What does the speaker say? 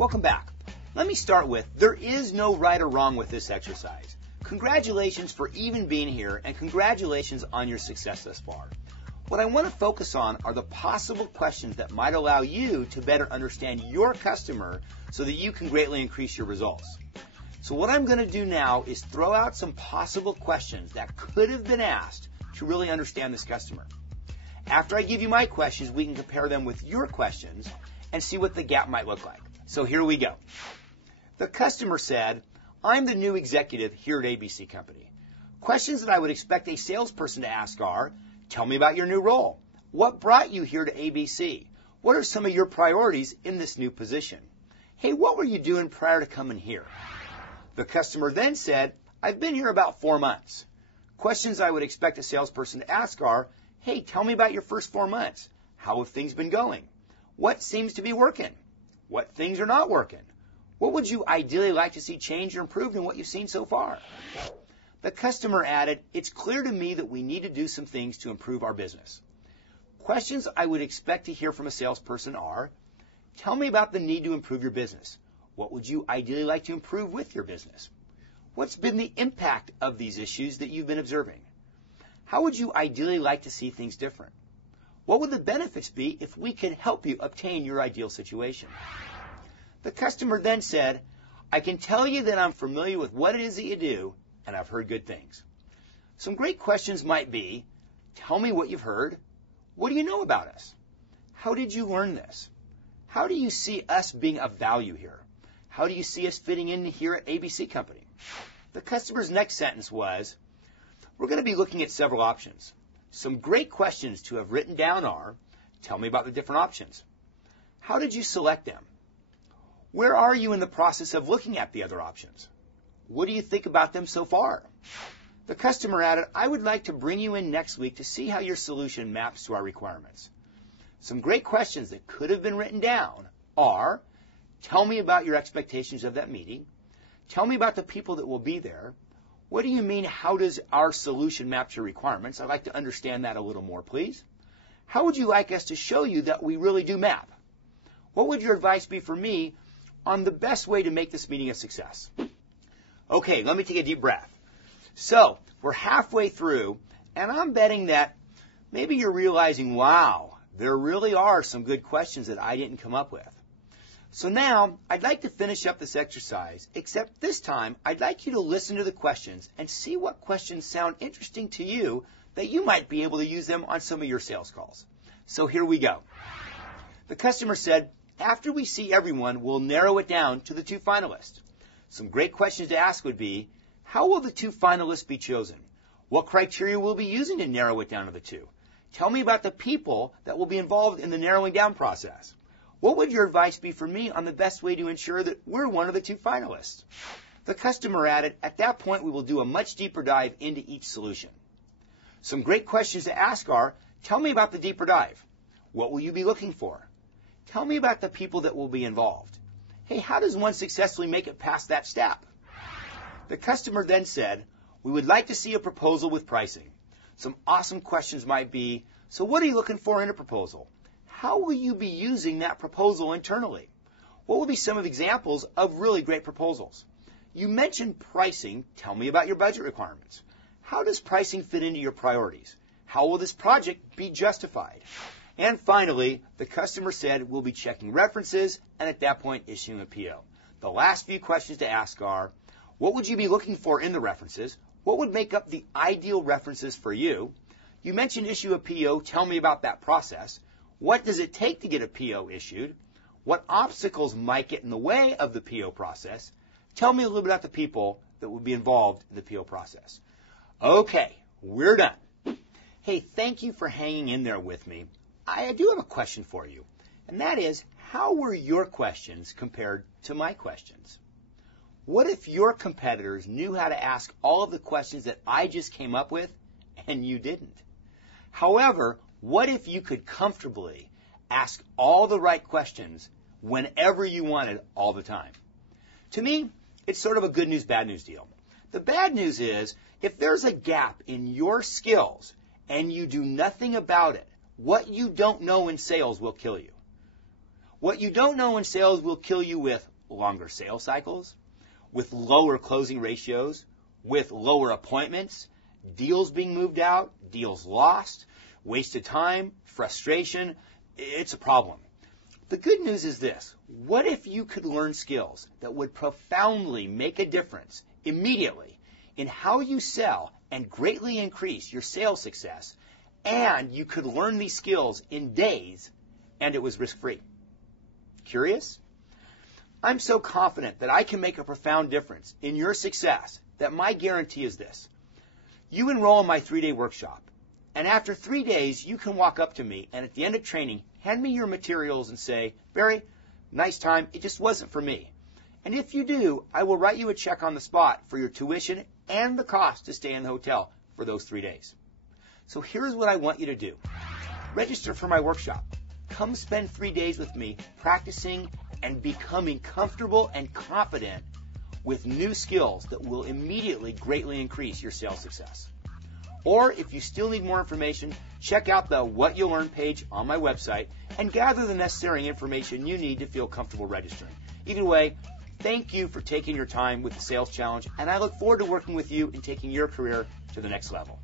Welcome back. Let me start with, there is no right or wrong with this exercise. Congratulations for even being here, and congratulations on your success thus far. What I want to focus on are the possible questions that might allow you to better understand your customer so that you can greatly increase your results. So what I'm going to do now is throw out some possible questions that could have been asked to really understand this customer. After I give you my questions, we can compare them with your questions and see what the gap might look like. So here we go. The customer said, I'm the new executive here at ABC Company. Questions that I would expect a salesperson to ask are, tell me about your new role. What brought you here to ABC? What are some of your priorities in this new position? Hey, what were you doing prior to coming here? The customer then said, I've been here about 4 months. Questions I would expect a salesperson to ask are, hey, tell me about your first 4 months. How have things been going? What seems to be working? What things are not working? What would you ideally like to see changed or improved in what you've seen so far? The customer added, it's clear to me that we need to do some things to improve our business. Questions I would expect to hear from a salesperson are, tell me about the need to improve your business. What would you ideally like to improve with your business? What's been the impact of these issues that you've been observing? How would you ideally like to see things different? What would the benefits be if we could help you obtain your ideal situation? The customer then said, I can tell you that I'm familiar with what it is that you do, and I've heard good things. Some great questions might be, tell me what you've heard. What do you know about us? How did you learn this? How do you see us being of value here? How do you see us fitting in here at ABC Company? The customer's next sentence was, we're going to be looking at several options. Some great questions to have written down are, tell me about the different options. How did you select them? Where are you in the process of looking at the other options? What do you think about them so far? The customer added, I would like to bring you in next week to see how your solution maps to our requirements. Some great questions that could have been written down are, tell me about your expectations of that meeting. Tell me about the people that will be there. What do you mean, how does our solution map to your requirements? I'd like to understand that a little more, please. How would you like us to show you that we really do map? What would your advice be for me on the best way to make this meeting a success? Okay, let me take a deep breath. So, we're halfway through, and I'm betting that maybe you're realizing, wow, there really are some good questions that I didn't come up with. So now, I'd like to finish up this exercise, except this time, I'd like you to listen to the questions and see what questions sound interesting to you that you might be able to use them on some of your sales calls. So here we go. The customer said, after we see everyone, we'll narrow it down to the 2 finalists. Some great questions to ask would be, how will the 2 finalists be chosen? What criteria will we be using to narrow it down to the 2? Tell me about the people that will be involved in the narrowing down process. What would your advice be for me on the best way to ensure that we're one of the 2 finalists? The customer added, at that point we will do a much deeper dive into each solution. Some great questions to ask are, tell me about the deeper dive. What will you be looking for? Tell me about the people that will be involved. Hey, how does one successfully make it past that step? The customer then said, we would like to see a proposal with pricing. Some awesome questions might be, so what are you looking for in a proposal? How will you be using that proposal internally? What will be some of the examples of really great proposals? You mentioned pricing. Tell me about your budget requirements. How does pricing fit into your priorities? How will this project be justified? And finally, the customer said we'll be checking references and at that point issuing a PO. The last few questions to ask are, what would you be looking for in the references? What would make up the ideal references for you? You mentioned issue a PO. Tell me about that process. What does it take to get a PO issued? What obstacles might get in the way of the PO process? Tell me a little bit about the people that will be involved in the PO process. Okay, we're done. Hey, thank you for hanging in there with me. I do have a question for you, and that is, how were your questions compared to my questions? What if your competitors knew how to ask all of the questions that I just came up with, and you didn't? However, what if you could comfortably ask all the right questions whenever you wanted all the time? To me, it's sort of a good news, bad news deal. The bad news is, if there's a gap in your skills and you do nothing about it, what you don't know in sales will kill you. What you don't know in sales will kill you with longer sales cycles, with lower closing ratios, with lower appointments, deals being moved out, deals lost, wasted time, frustration. It's a problem. The good news is this. What if you could learn skills that would profoundly make a difference immediately in how you sell and greatly increase your sales success, and you could learn these skills in days and it was risk-free? Curious? I'm so confident that I can make a profound difference in your success that my guarantee is this. You enroll in my 3-day workshop, and after 3 days, you can walk up to me and at the end of training, hand me your materials and say, Barry, nice time, it just wasn't for me. And if you do, I will write you a check on the spot for your tuition and the cost to stay in the hotel for those 3 days. So here's what I want you to do. Register for my workshop. Come spend 3 days with me practicing and becoming comfortable and confident with new skills that will immediately greatly increase your sales success. Or if you still need more information, check out the What You'll Learn page on my website and gather the necessary information you need to feel comfortable registering. Either way, thank you for taking your time with the Sales Challenge, and I look forward to working with you in taking your career to the next level.